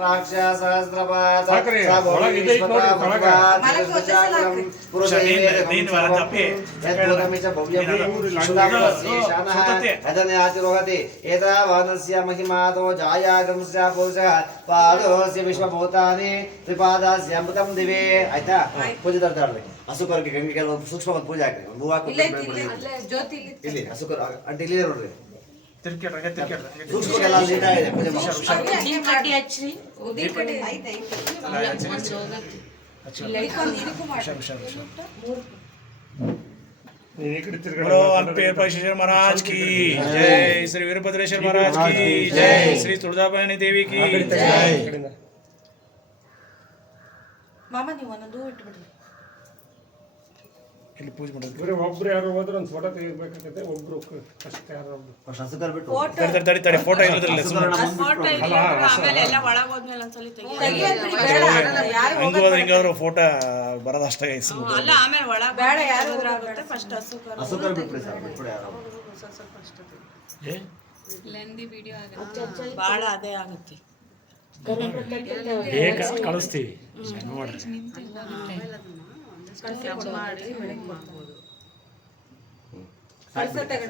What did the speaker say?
ರಾಕ್ಷಸಹಸ್ರಪಾದ महिमातो जायागंस्य पुरुषः पादोस्य विश्वभूतानि त्रिपादस्य अमृतं दिवे ಆಯ್ತಾ ಪೂಜೆ ತರ್ತಾಳ್ರಿ ಹಸುಕರಿಗೆ ಗಂಗೆ ಕೆಲವು ಸೂಕ್ಷ್ಮ ಪೂಜೆ ಹಾಕ್ರಿ ಹೂ ಹಾಕಿ ಇಲ್ಲಿ ಹಸುಕರ ಅಂಟಿ ಇಲ್ಲಿ ನೋಡ್ರಿ ಸೂಕ್ಷ್ಮ ಎಲ್ಲ ನೀಟ ಇದೆ ಪೂಜೆ बोलो अंपेर परमेश्वर महाराज की जय, श्री वीरभद्रेश्वर महाराज की जय, श्री तुळजाभवानी देवी की जय। ಮಾಮ ನೀವು ಒಂದೊಂದು ಇಟ್ಬಿಡ್ರಿ ಇಲ್ಲಿ ಪೂಜೆ ಮಾಡೋದು ಒಬ್ರು ಯಾರು ಹೋದ್ರೆ ಒಂದು ಫೋಟೋ ತೆಗಿಬೇಕಾಗುತ್ತೆ ಒಬ್ರು ಅಷ್ಟೇ ಯಾರು ಹಸುಕರ ಬಿಟ್ಟು ತಡಿ ಫೋಟೋ ಇರೋದಿಲ್ಲ ಆಮೇಲೆ ಎಲ್ಲ ಒಳಗೆ ಹೋದ್ಮೇಲೆ ಒಂದ್ಸಲಿ ಹಿಂಗಾದ್ರು ಫೋಟೋ ಬರೋದು ಅಷ್ಟೇ ಅಲ್ಲ ಆಮೇಲೆ ಒಳಗೆ ಬೇಡ ಯಾರು ಆಗುತ್ತೆ ಫಸ್ಟ್ ಹಸುಕರ ಬಿಟ್ಬಿಡಿ ಸರ್ ಬಿಟ್ಬಿಡಿ ಯಾರು ಲೆಂದಿ ವಿಡಿಯೋ ಆಗುತ್ತೆ ಭಾಳ ಅದೇ ಆಗುತ್ತೆ ಕಳಿಸ್ತೀವಿ ನೋಡ್ರಿ ಮಾಡಿ